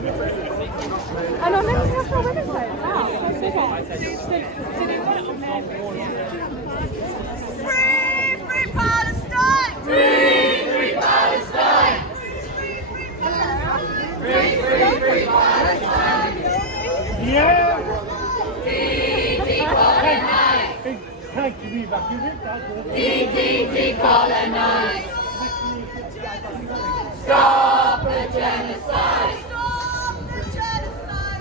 And on International Women's Day as well. Free, free Palestine! Free, free Palestine! Free, free, free Palestine! Yeah! Decolonize! Decolonize! Stop the genocide!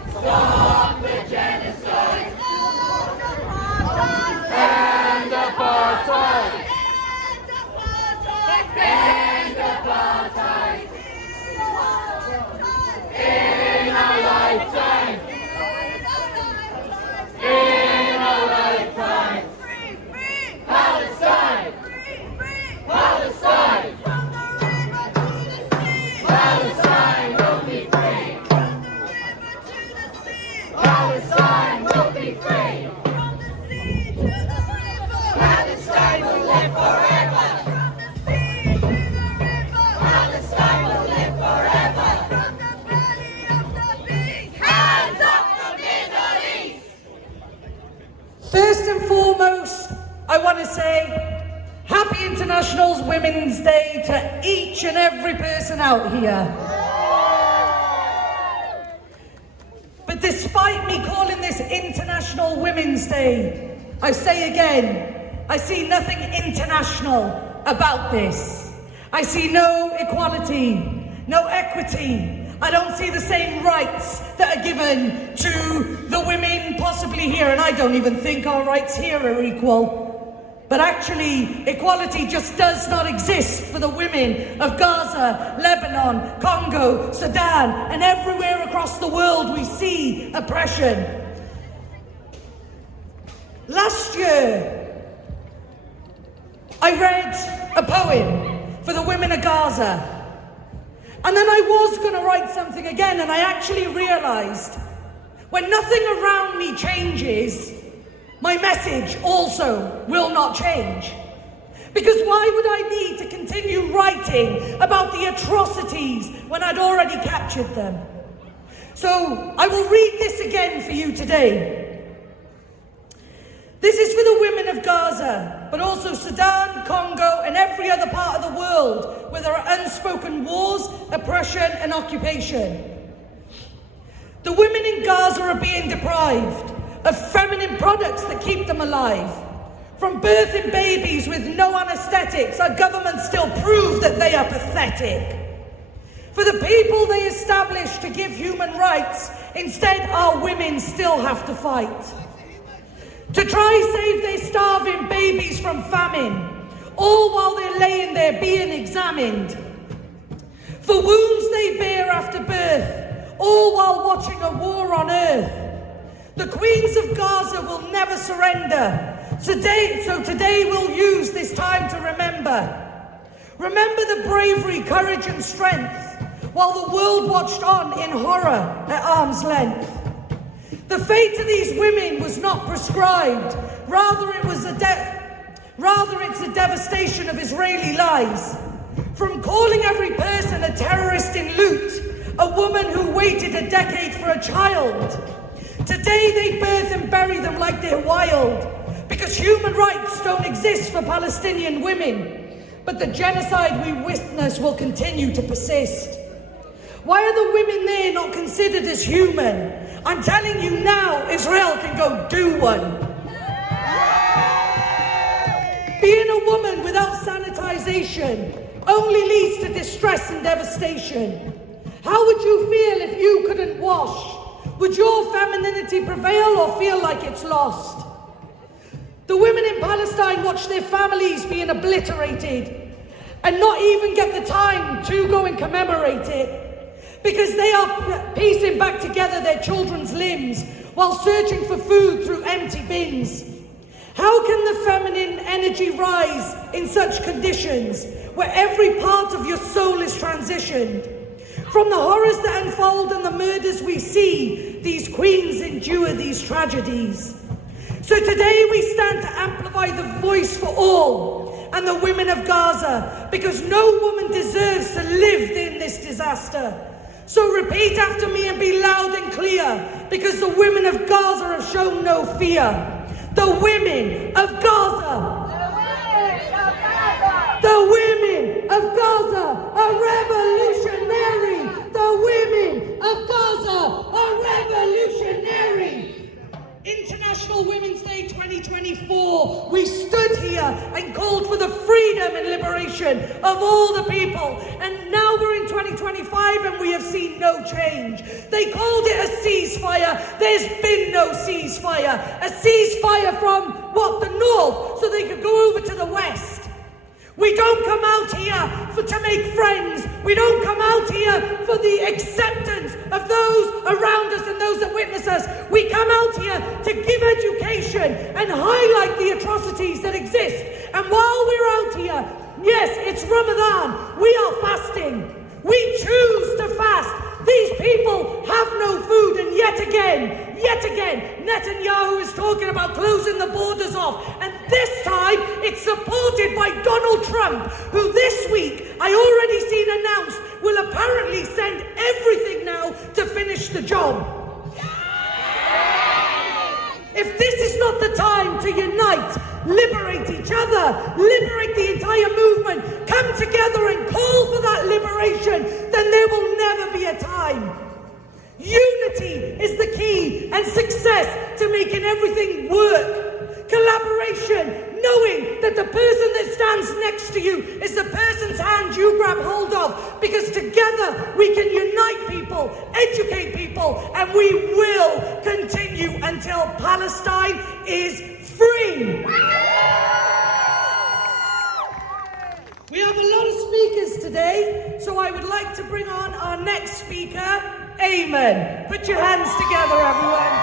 Stop the genocide! End apartheid! End apartheid! In our lifetime! In our lifetime! Palestine! Palestine! Palestine will be free! Palestine will be free! Palestine will live forever! Palestine will live forever! Hands up the Middle East! First and foremost, I want to say Happy International Women's Day to each and every person out here. But despite me calling this International Women's Day, I say again, I see nothing international about this. I see no equality, no equity. I don't see the same rights that are given to the women possibly here, and I don't even think our rights here are equal. But actually, equality just does not exist for the women of Gaza, Lebanon, Congo, Sudan, and everywhere across the world we see oppression. Last year, I read a poem for the women of Gaza. And then I was going to write something again, and I actually realized when nothing around me changes, my message also will not change. Because why would I need to continue writing about the atrocities when I'd already captured them? So I will read this again for you today. This is for the women of Gaza, but also Sudan, Congo, and every other part of the world where there are unspoken wars, oppression, and occupation. The women in Gaza are being deprived of feminine products that keep them alive. From birthing babies with no anesthetics, our governments still prove that they are pathetic. For the people they established to give human rights, instead our women still have to fight. To try save their starving babies from famine, all while they're laying there being examined. For wounds they bear after birth, all while watching a war on earth. The queens of Gaza will never surrender. So today we'll use this time to remember. Remember the bravery, courage and strength, while the world watched on in horror at arm's length. The fate of these women was not prescribed. Rather, it's the devastation of Israeli lies. From calling every person a terrorist in loot, a woman who waited a decade for a child. Today they birth and bury them like they're wild, because human rights don't exist for Palestinian women. But the genocide we witness will continue to persist. Why are the women there not considered as human? I'm telling you now, Israel can go do one. Being a woman without sanitization only leads to distress and devastation. How would you feel if you couldn't wash? Would your femininity prevail or feel like it's lost? The women in Palestine watch their families being obliterated and not even get the time to go and commemorate it, because they are piecing back together their children's limbs while searching for food through empty bins. How can the feminine energy rise in such conditions where every part of your soul is transitioned? From the horrors that unfold and the murders we see, these queens endure these tragedies. So today we stand to amplify the voice for all and the women of Gaza, because no woman deserves to live in this disaster. So repeat after me and be loud and clear, because the women of Gaza have shown no fear. The women of Gaza. The women of Gaza are revolutionary. The women of Gaza are revolutionary. International Women's Day 2024, we stood here and called for the freedom and liberation of all the people. And now we're in 2025 and we have seen no change. They called it a ceasefire. There's been no ceasefire. A ceasefire from what? The north, so they could go over to the west. We don't come out here to make friends. We don't come out here for the acceptance of those around us and those that witness us. We come out here to give education and highlight the atrocities that exist. And while we're out here, yes, it's Ramadan. We are fasting. We choose to fast. These people have no food, and yet again, Netanyahu is talking about closing the borders off. And this time, it's supported by Donald Trump, who this week, I already seen announced, will apparently send everything now to finish the job. If this is not the time to unite, liberate each other, liberate the entire movement, come together and call for that liberation, then there will never be a time. Unity is the key and success to making everything work. Collaboration, knowing that the person that stands next to you is the person's hand you grab hold of, because together we can unite people, educate people, and we will continue until Palestine is free. We have a lot of speakers today, so I would like to bring on our next speaker, Amen. Put your hands together, everyone.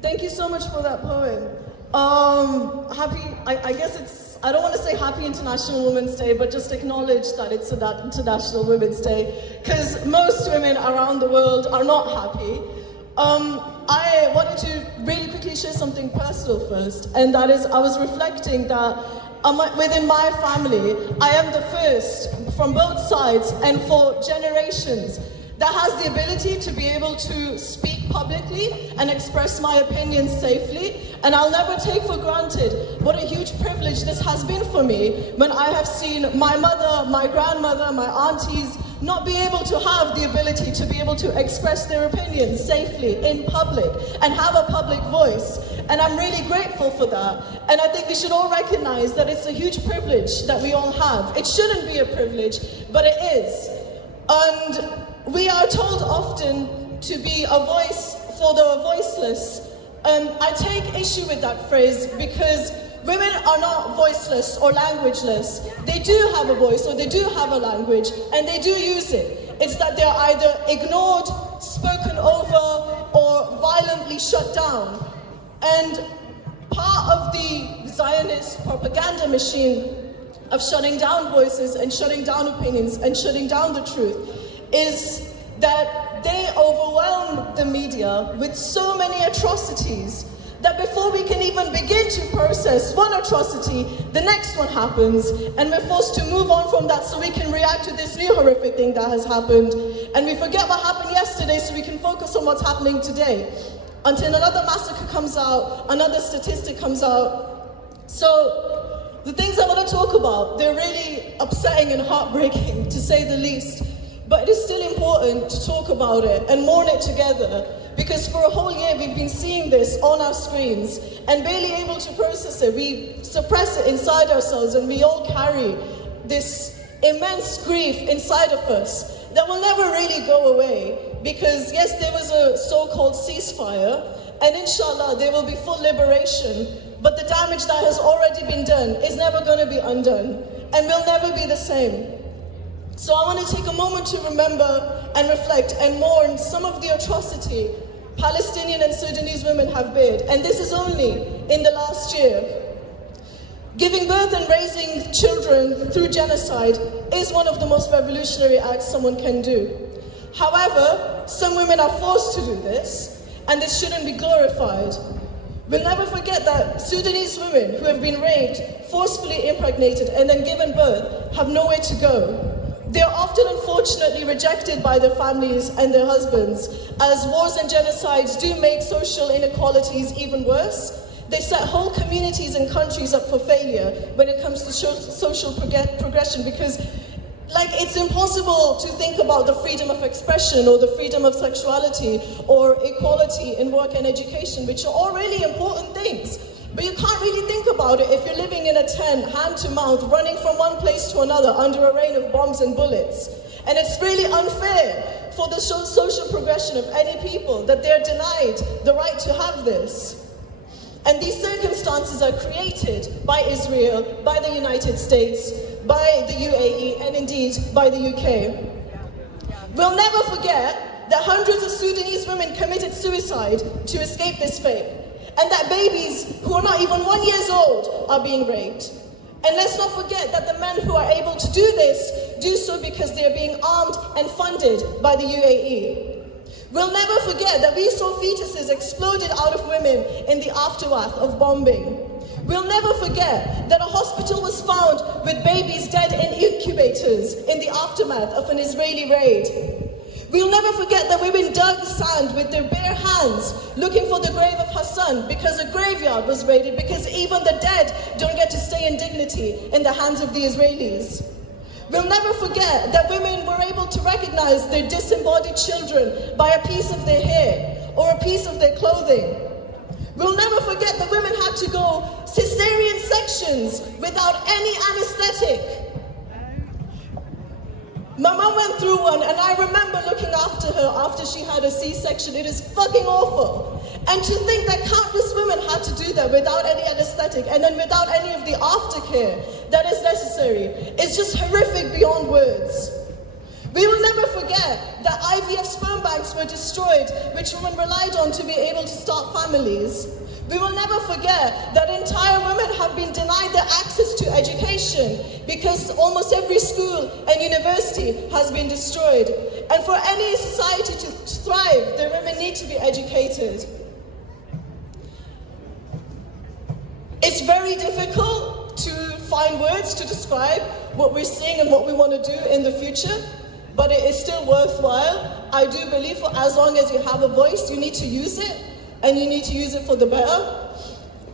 Thank you so much for that poem. I guess it's, I don't want to say Happy International Women's Day, but just acknowledge that it's International Women's Day, because most women around the world are not happy. I wanted to really quickly share something personal first, and that is, I was reflecting that within my family, I am the first from both sides and for generations that has the ability to be able to speak publicly and express my opinions safely. And I'll never take for granted what a huge privilege this has been for me when I have seen my mother, my grandmother, my aunties not be able to have the ability to be able to express their opinions safely in public and have a public voice. And I'm really grateful for that. And I think we should all recognize that it's a huge privilege that we all have. It shouldn't be a privilege, but it is. And we are told often to be a voice for the voiceless. I take issue with that phrase because women are not voiceless or languageless. They do have a voice or they do have a language and they do use it. It's that they're either ignored, spoken over, or violently shut down. And part of the Zionist propaganda machine of shutting down voices and shutting down opinions and shutting down the truth is that they overwhelm the media with so many atrocities that before we can even begin to process one atrocity, the next one happens, and we're forced to move on from that so we can react to this new horrific thing that has happened. And we forget what happened yesterday so we can focus on what's happening today. Until another massacre comes out, another statistic comes out. So the things I want to talk about, they're really upsetting and heartbreaking, to say the least. But it is still important to talk about it and mourn it together, because for a whole year we've been seeing this on our screens and barely able to process it. We suppress it inside ourselves and we all carry this immense grief inside of us that will never really go away, because yes, there was a so-called ceasefire and inshallah there will be full liberation, but the damage that has already been done is never going to be undone and will never be the same. So I want to take a moment to remember and reflect and mourn some of the atrocity Palestinian and Sudanese women have bared, and this is only in the last year. Giving birth and raising children through genocide is one of the most revolutionary acts someone can do. However, some women are forced to do this, and this shouldn't be glorified. We'll never forget that Sudanese women who have been raped, forcefully impregnated, and then given birth have nowhere to go. They're often unfortunately rejected by their families and their husbands, as wars and genocides do make social inequalities even worse. They set whole communities and countries up for failure when it comes to social progression, because it's impossible to think about the freedom of expression or the freedom of sexuality or equality in work and education, which are all really important things. But you can't really think about it if you're living in a tent, hand to mouth, running from one place to another under a rain of bombs and bullets. And it's really unfair for the social progression of any people that they're denied the right to have this. And these circumstances are created by Israel, by the United States, by the UAE, and indeed by the UK. We'll never forget that hundreds of Sudanese women committed suicide to escape this fate, and that babies who are not even 1 year old are being raped. And let's not forget that the men who are able to do this do so because they are being armed and funded by the UAE. We'll never forget that we saw fetuses exploded out of women in the aftermath of bombing. We'll never forget that a hospital was found with babies dead in incubators in the aftermath of an Israeli raid. We'll never forget that women dug sand with their bare hands looking for the grave of her son because a graveyard was raided, because even the dead don't get to stay in dignity in the hands of the Israelis. We'll never forget that women were able to recognize their disembodied children by a piece of their hair or a piece of their clothing. We'll never forget that women had to go cesarean sections without any anesthetic. My mum went through one, and I remember looking after her after she had a C-section. It is fucking awful. And to think that countless women had to do that without any anesthetic and then without any of the aftercare that is necessary is just horrific beyond words. We will never forget that IVF sperm banks were destroyed, which women relied on to be able to start families. We will never forget that entire women have been denied their access to education because almost every school and university has been destroyed. And for any society to thrive, the women need to be educated. It's very difficult to find words to describe what we're seeing and what we want to do in the future, but it is still worthwhile. I do believe for as long as you have a voice, you need to use it, and you need to use it for the better.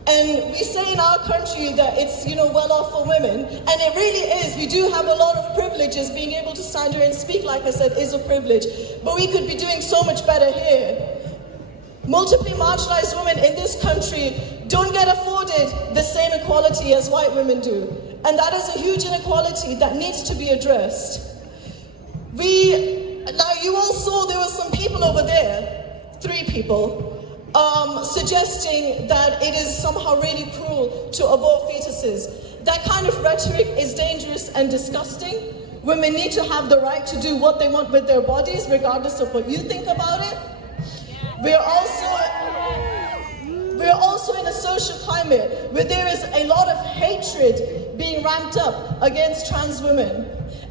And we say in our country that it's, well off for women, and it really is. We do have a lot of privileges. Being able to stand here and speak, like I said, is a privilege, but we could be doing so much better here. Multiply marginalized women in this country don't get afforded the same equality as white women do, and that is a huge inequality that needs to be addressed. Now you all saw there were some people over there, 3 people, suggesting that it is somehow really cruel to abort fetuses. That kind of rhetoric is dangerous and disgusting. Women need to have the right to do what they want with their bodies, regardless of what you think about it. We're also in a social climate where there is a lot of hatred being ramped up against trans women.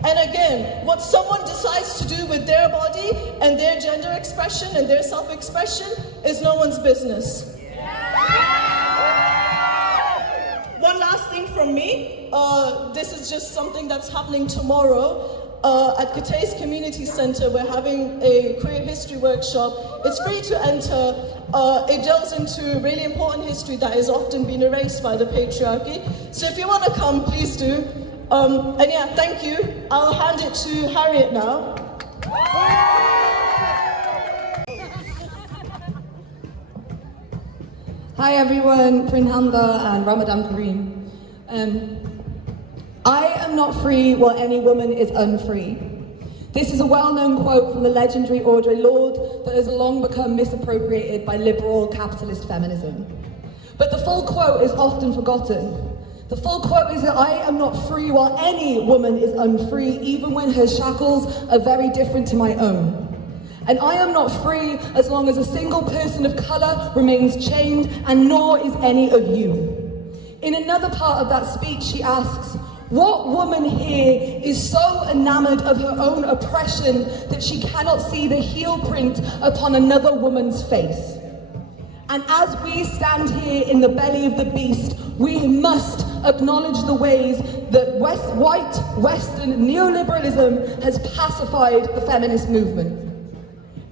And again, what someone decides to do with their body and their gender expression and their self-expression is no one's business. One last thing from me. This is just something that's happening tomorrow. At Catay's Community Center, we're having a queer history workshop. It's free to enter. It delves into really important history that has often been erased by the patriarchy. So if you want to come, please do. And yeah, thank you. I'll hand it to Harriet now. Hi everyone, Prinhanda and Ramadan Kareem. I am not free while any woman is unfree. This is a well-known quote from the legendary Audre Lorde that has long become misappropriated by liberal capitalist feminism. But the full quote is often forgotten. The full quote is that I am not free while any woman is unfree, even when her shackles are very different to my own. And I am not free as long as a single person of colour remains chained, and nor is any of you. In another part of that speech, she asks, what woman here is so enamoured of her own oppression that she cannot see the heel print upon another woman's face? And as we stand here in the belly of the beast, we must acknowledge the ways that white Western neoliberalism has pacified the feminist movement.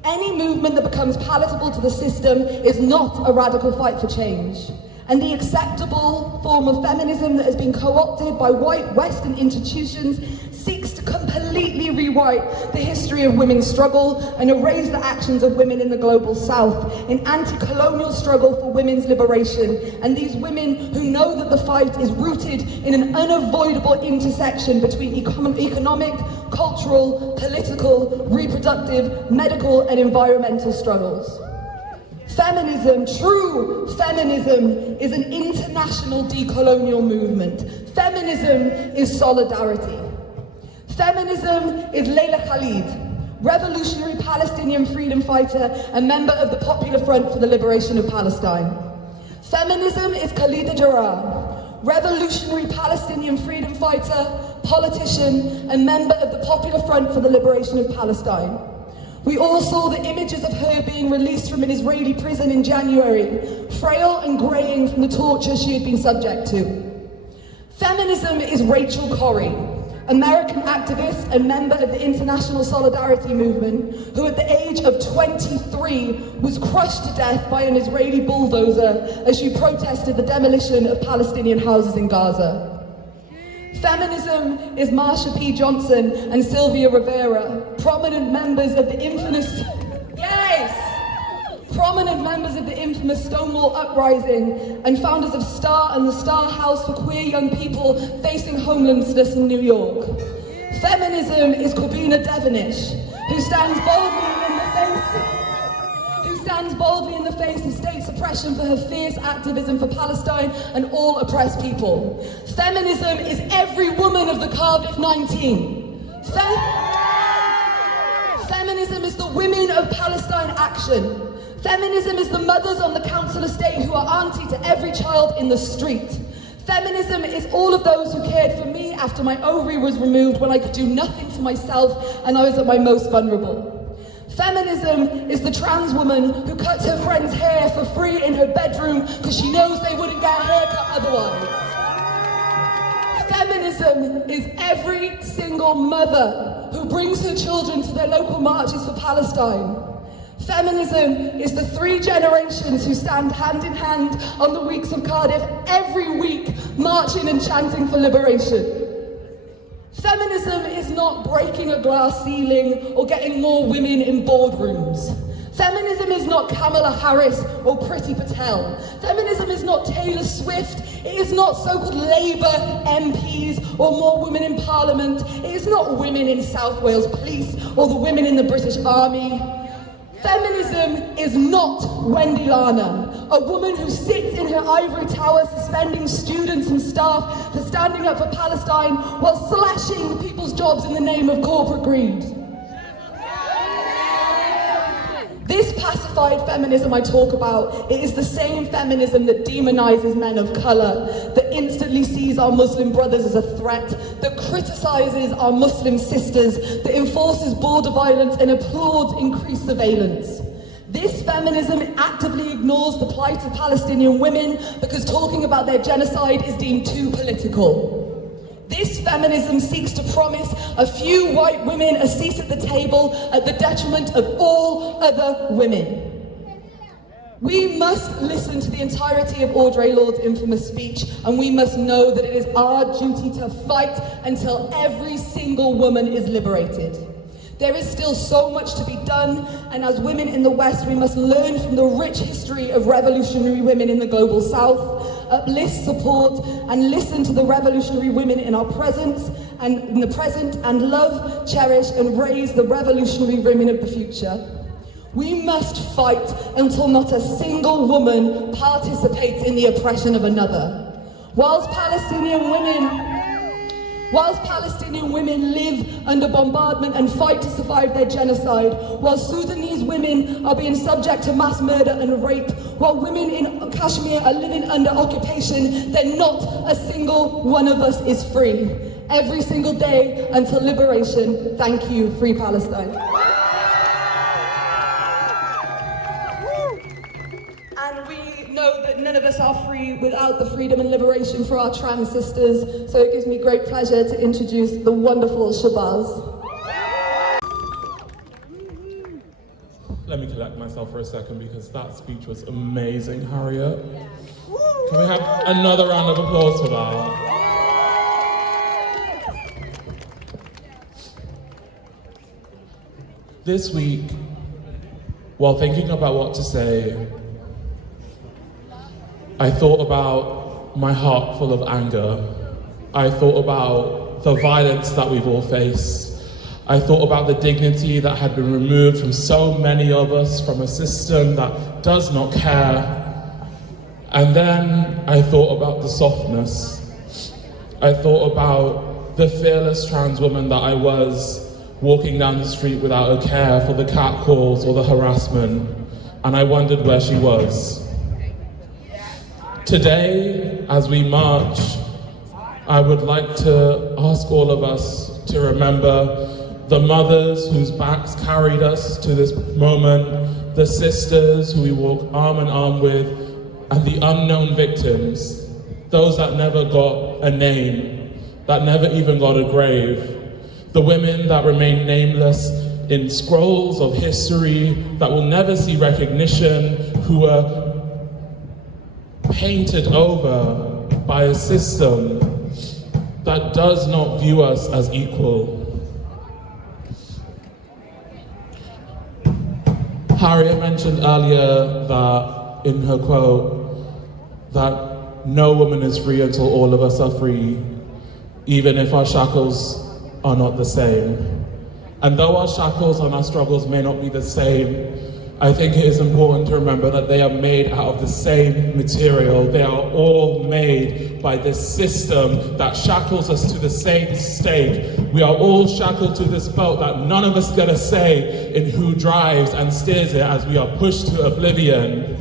Any movement that becomes palatable to the system is not a radical fight for change. And the acceptable form of feminism that has been co-opted by white Western institutions seeks to completely rewrite the history of women's struggle and erase the actions of women in the global south in anti-colonial struggle for women's liberation. And these women who know that the fight is rooted in an unavoidable intersection between economic, cultural, political, reproductive, medical and environmental struggles. Feminism, true feminism, is an international decolonial movement. Feminism is solidarity. Feminism is Leila Khalid, revolutionary Palestinian freedom fighter and member of the Popular Front for the Liberation of Palestine. Feminism is Khalida Jarrah, revolutionary Palestinian freedom fighter, politician and member of the Popular Front for the Liberation of Palestine. We all saw the images of her being released from an Israeli prison in January, frail and greying from the torture she had been subject to. Feminism is Rachel Corrie, American activist and member of the International Solidarity Movement, who at the age of 23 was crushed to death by an Israeli bulldozer as she protested the demolition of Palestinian houses in Gaza. Feminism is Marsha P. Johnson and Sylvia Rivera, prominent members of the infamous Stonewall Uprising and founders of STAR and the Star House for queer young people facing homelessness in New York. Feminism is Corbina Devonish, who stands boldly in the face of state suppression for her fierce activism for Palestine and all oppressed people. Feminism is every woman of the Cardiff 19. Feminism is the women of Palestine Action. Feminism is the mothers on the council estate who are auntie to every child in the street. Feminism is all of those who cared for me after my ovary was removed when I could do nothing for myself and I was at my most vulnerable. Feminism is the trans woman who cuts her friend's hair for free in her bedroom because she knows they wouldn't get a haircut otherwise. Feminism is every single mother who brings her children to their local marches for Palestine. Feminism is the 3 generations who stand hand in hand on the weeks of Cardiff every week, marching and chanting for liberation. Feminism is not breaking a glass ceiling or getting more women in boardrooms. Feminism is not Kamala Harris or Priti Patel. Feminism is not Taylor Swift. It is not so-called Labour MPs or more women in Parliament. It is not women in South Wales Police or the women in the British Army. Feminism is not Wendy Lana, a woman who sits in her ivory tower suspending students and staff for standing up for Palestine while slashing people's jobs in the name of corporate greed. This pacified feminism I talk about, it is the same feminism that demonizes men of color, that instantly sees our Muslim brothers as a threat, that criticizes our Muslim sisters, that enforces border violence and applauds increased surveillance. This feminism actively ignores the plight of Palestinian women because talking about their genocide is deemed too political. This feminism seeks to promise a few white women a seat at the table at the detriment of all other women. We must listen to the entirety of Audre Lorde's infamous speech, and we must know that it is our duty to fight until every single woman is liberated. There is still so much to be done, and as women in the West, we must learn from the rich history of revolutionary women in the global South, uplift, support, and listen to the revolutionary women in our presence and in the present, and love, cherish, and raise the revolutionary women of the future. We must fight until not a single woman participates in the oppression of another. Whilst Palestinian women live under bombardment and fight to survive their genocide, while Sudanese women are being subject to mass murder and rape, while women in Kashmir are living under occupation, then not a single one of us is free. Every single day until liberation. Thank you, Free Palestine. And we know that none of us are free without the freedom and liberation for our trans sisters. So it gives me great pleasure to introduce the wonderful Shabazz. Let me collect myself for a second because that speech was amazing, Harriet. Can we have another round of applause for that? This week, while thinking about what to say, I thought about my heart full of anger. I thought about the violence that we've all faced. I thought about the dignity that had been removed from so many of us from a system that does not care. And then I thought about the softness. I thought about the fearless trans woman that I was, walking down the street without a care for the catcalls or the harassment, and I wondered where she was. Today, as we march, I would like to ask all of us to remember the mothers whose backs carried us to this moment, the sisters who we walk arm in arm with, and the unknown victims, those that never got a name, that never even got a grave, the women that remain nameless in scrolls of history that will never see recognition, who were painted over by a system that does not view us as equal. Harriet mentioned earlier that, in her quote, that no woman is free until all of us are free, even if our shackles are not the same. And though our shackles and our struggles may not be the same, I think it is important to remember that they are made out of the same material. They are all made by this system that shackles us to the same stake. We are all shackled to this belt that none of us get a say in who drives and steers it as we are pushed to oblivion.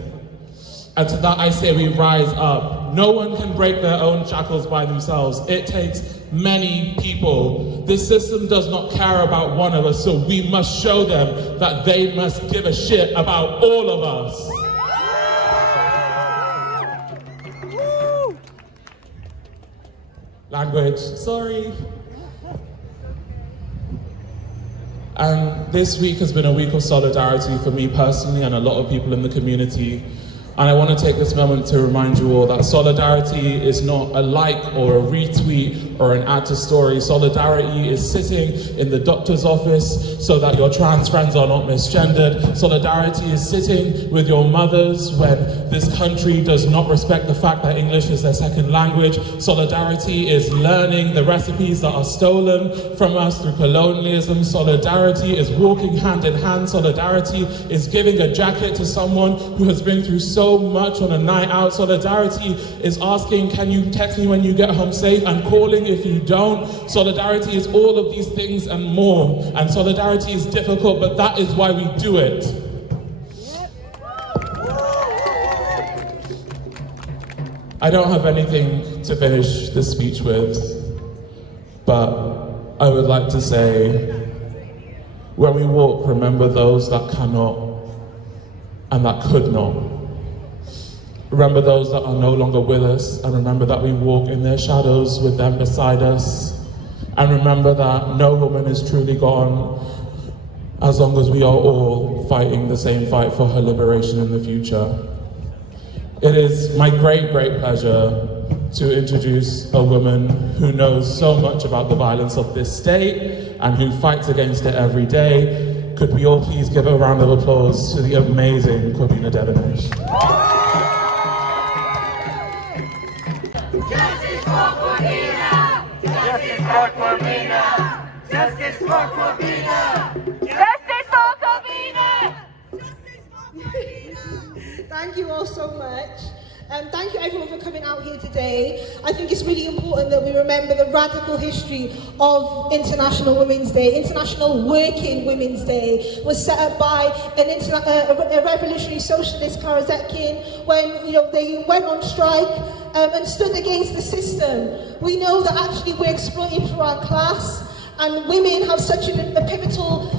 And to that I say we rise up. No one can break their own shackles by themselves. It takes many people. This system does not care about one of us, so we must show them that they must give a shit about all of us. Language, sorry. And this week has been a week of solidarity for me personally and a lot of people in the community. And I want to take this moment to remind you all that solidarity is not a like or a retweet or an add to story. Solidarity is sitting in the doctor's office so that your trans friends are not misgendered. Solidarity is sitting with your mothers when this country does not respect the fact that English is their second language. Solidarity is learning the recipes that are stolen from us through colonialism. Solidarity is walking hand in hand. Solidarity is giving a jacket to someone who has been through so much on a night out. Solidarity is asking, can you text me when you get home safe, and calling if you don't. Solidarity is all of these things and more. And solidarity is difficult, but that is why we do it. I don't have anything to finish this speech with, but I would like to say, when we walk, remember those that cannot and that could not. Remember those that are no longer with us, and remember that we walk in their shadows with them beside us. And remember that no woman is truly gone as long as we are all fighting the same fight for her liberation in the future. It is my great, great pleasure to introduce a woman who knows so much about the violence of this state and who fights against it every day. Could we all please give a round of applause to the amazing Kwabena Devonish. Justice for Kwabena! Justice for Kwabena! Justice for Kwabena! Justice for Kwabena! Thank you all so much. Thank you everyone for coming out here today. I think it's really important that we remember the radical history of International Women's Day. International Working Women's Day was set up by a revolutionary socialist, Kara Zetkin, when they went on strike and stood against the system. We know that actually we're exploited for our class, and women have such a pivotal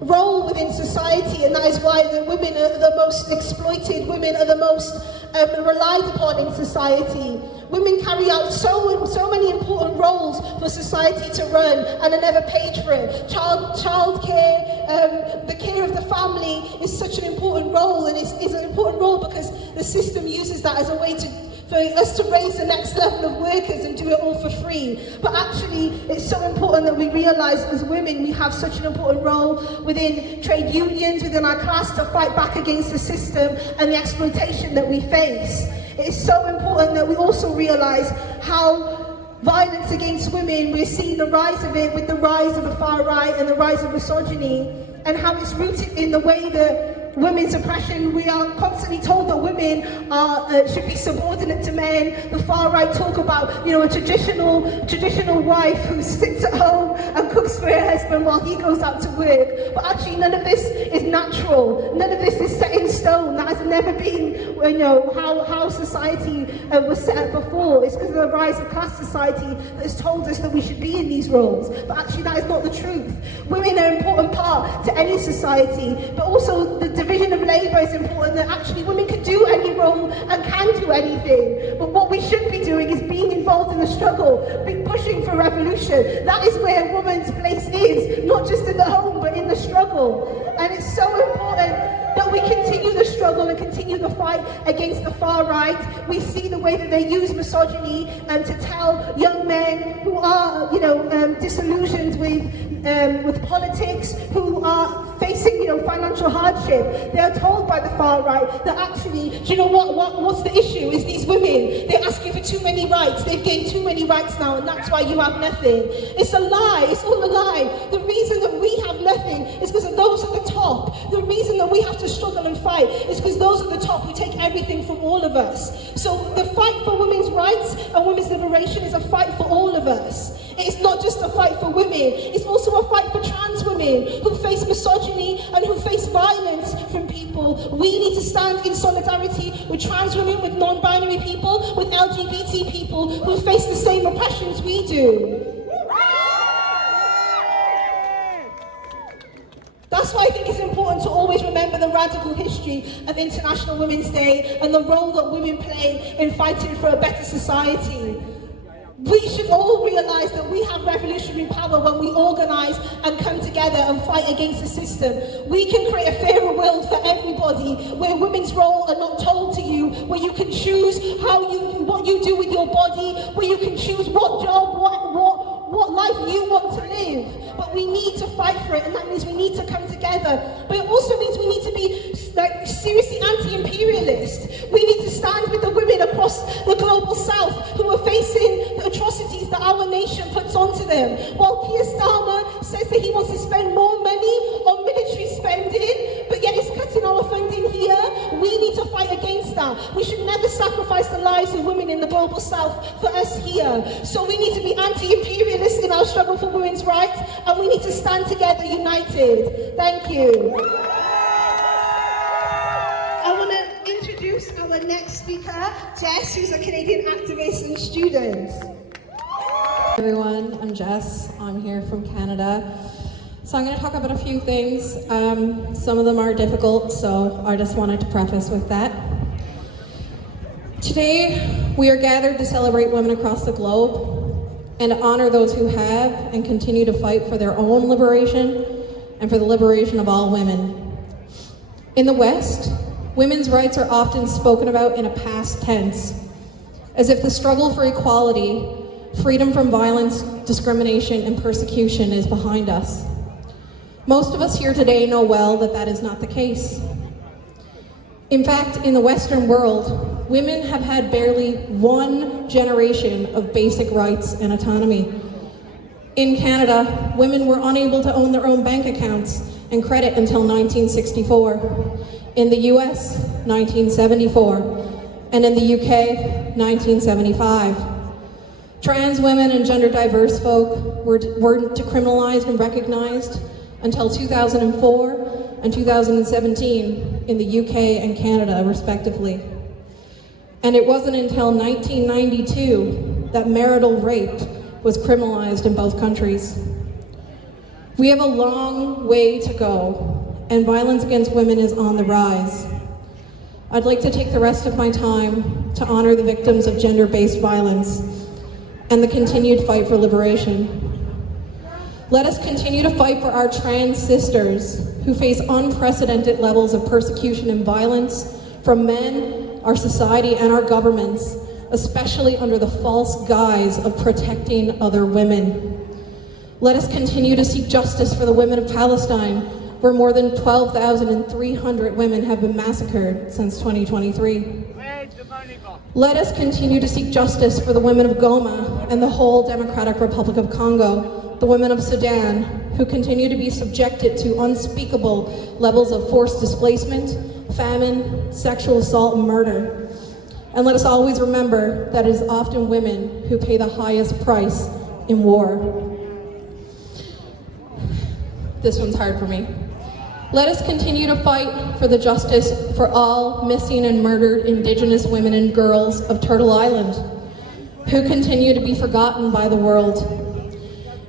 role within society, and that is why the women are the most exploited, women are the most relied upon in society. Women carry out so many important roles for society to run and are never paid for it. Child care, the care of the family is such an important role, and it's an important role because the system uses that as a way for us to raise the next level of workers and do it all for free. But actually, it's so important that we realise as women we have such an important role within trade unions, within our class, to fight back against the system and the exploitation that we face. It is so important that we also realise how violence against women, we're seeing the rise of it with the rise of the far right and the rise of misogyny, and how it's rooted in the way that women's oppression. We are constantly told that women should be subordinate to men. The far right talk about, a traditional wife who sits at home and cooks for her husband while he goes out to work. But actually, none of this is natural. None of this is set in stone. That has never been, how society was set up before. It's because of the rise of class society that has told us that we should be in these roles. But actually, that is not the truth. Women are an important part to any society, but also the division of labour is important, that actually women can do any role and can do anything. But what we should be doing is being involved in the struggle, pushing for revolution. That is where a woman's place is, not just in the home, but in the struggle. And it's so important that we continue the struggle and continue the fight against the far right. We see the way that they use misogyny to tell young men who are, disillusioned with politics, who are facing, financial hardship. They are told by the far right that actually, do you know what's the issue? Is these women, they ask you for too many rights. They've gained too many rights now, and that's why you have nothing. It's a lie. It's all a lie. The reason that we have nothing is because of those at the top. The reason that we have to struggle and fight is because those at the top who take everything from all of us. So the fight for women's rights and women's liberation is a fight for all of us. It's not just a fight for women, it's also a fight for trans women who face misogyny and who face violence from people. We need to stand in solidarity with trans women, with non-binary people, with LGBT people who face the same oppressions we do. That's why I think it's important to always remember the radical history of International Women's Day and the role that women play in fighting for a better society. We should all realise that we have revolutionary power when we organise and come together and fight against the system. We can create a fairer world for everybody, where women's roles are not told to you, where you can choose what you do with your body, where you can choose what job, what life you want to live. But we need to fight for it, and that means we need to come together. But it also means we need to be seriously anti-imperialist. We need to stand with the women across the global south who are facing the atrocities that our nation puts onto them. While Keir Starmer says that he wants to spend more money on military spending, but yet he's cutting our funding here, we need to fight against that. We should never sacrifice the lives of women in the global south for us here. So we need to be anti-imperialist in our struggle for women's rights, and we need to stand together united. Thank you. I want to introduce our next speaker, Jess, who's a Canadian activist and student. Hi everyone, I'm Jess. I'm here from Canada. So I'm going to talk about a few things. Some of them are difficult, so I just wanted to preface with that. Today, we are gathered to celebrate women across the globe and to honor those who have and continue to fight for their own liberation and for the liberation of all women. In the West, women's rights are often spoken about in a past tense, as if the struggle for equality, freedom from violence, discrimination, and persecution is behind us. Most of us here today know well that that is not the case. In fact, in the Western world, women have had barely one generation of basic rights and autonomy. In Canada, women were unable to own their own bank accounts and credit until 1964. In the US, 1974. And in the UK, 1975. Trans women and gender diverse folk were decriminalized and recognized until 2004 and 2017 in the UK and Canada, respectively. And it wasn't until 1992 that marital rape was criminalized in both countries. We have a long way to go, and violence against women is on the rise. I'd like to take the rest of my time to honor the victims of gender-based violence and the continued fight for liberation. Let us continue to fight for our trans sisters who face unprecedented levels of persecution and violence from men, our society, and our governments, especially under the false guise of protecting other women. Let us continue to seek justice for the women of Palestine, where more than 12,300 women have been massacred since 2023. Let us continue to seek justice for the women of Goma and the whole Democratic Republic of Congo, the women of Sudan, who continue to be subjected to unspeakable levels of forced displacement, famine, sexual assault, and murder. And let us always remember that it is often women who pay the highest price in war. This one's hard for me. Let us continue to fight for the justice for all missing and murdered Indigenous women and girls of Turtle Island, who continue to be forgotten by the world.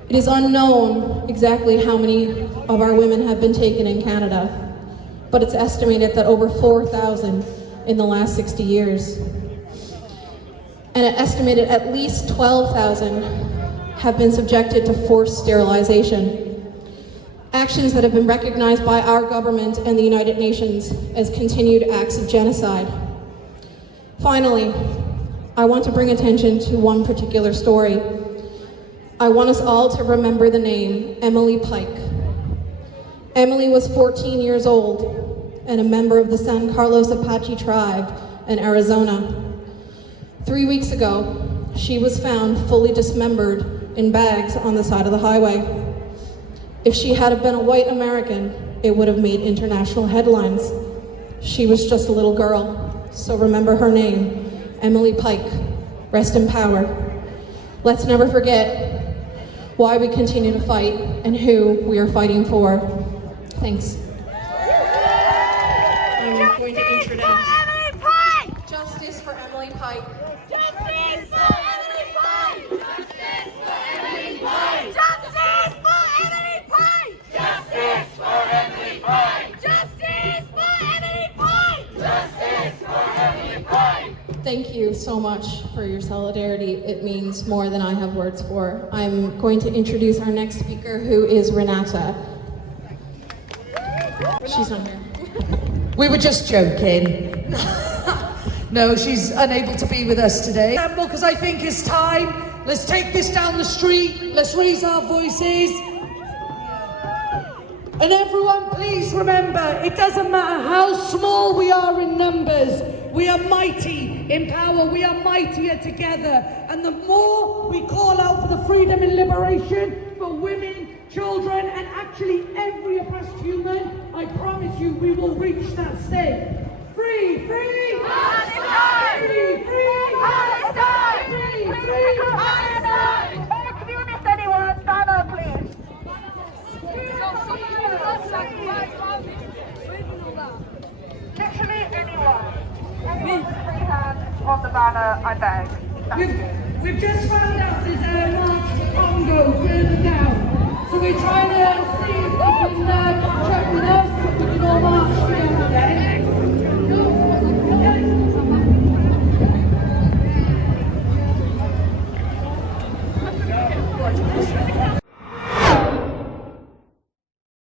It is unknown exactly how many of our women have been taken in Canada, but it's estimated that over 4,000 in the last 60 years. And it estimated at least 12,000 have been subjected to forced sterilization. Actions that have been recognized by our government and the United Nations as continued acts of genocide. Finally, I want to bring attention to one particular story. I want us all to remember the name Emily Pike. Emily was 14 years old and a member of the San Carlos Apache tribe in Arizona. 3 weeks ago, she was found fully dismembered in bags on the side of the highway. If she had been a white American, it would have made international headlines. She was just a little girl, so remember her name, Emily Pike. Rest in power. Let's never forget why we continue to fight and who we are fighting for. Thanks. I'm going to introduce Justice for Emily Pike. Justice for Emily Pike! Justice for Emily Pike! Justice for Emily Pike! Justice for Emily Pike! Justice for Emily Pike! Justice for Emily Pike! Thank you so much for your solidarity. It means more than I have words for. I'm going to introduce our next speaker, who is Renata. She's not here. We were just joking. No, she's unable to be with us today. Because I think it's time. Let's take this down the street. Let's raise our voices. And everyone, please remember, it doesn't matter how small we are in numbers. We are mighty in power. We are mightier together. And the more we call out for the freedom and liberation for women, children, and actually every oppressed human, I promise you we will reach that state. Free, free! Palestine! Free, free! Palestine! Free, free! Palestine! Extremist anyone, stand up, please. Literally anyone. Anyone with three hands on the banner, I beg. We've just found out there's a march to Congo further down. So we're trying to see if we can catch up with us, so we can all march together then.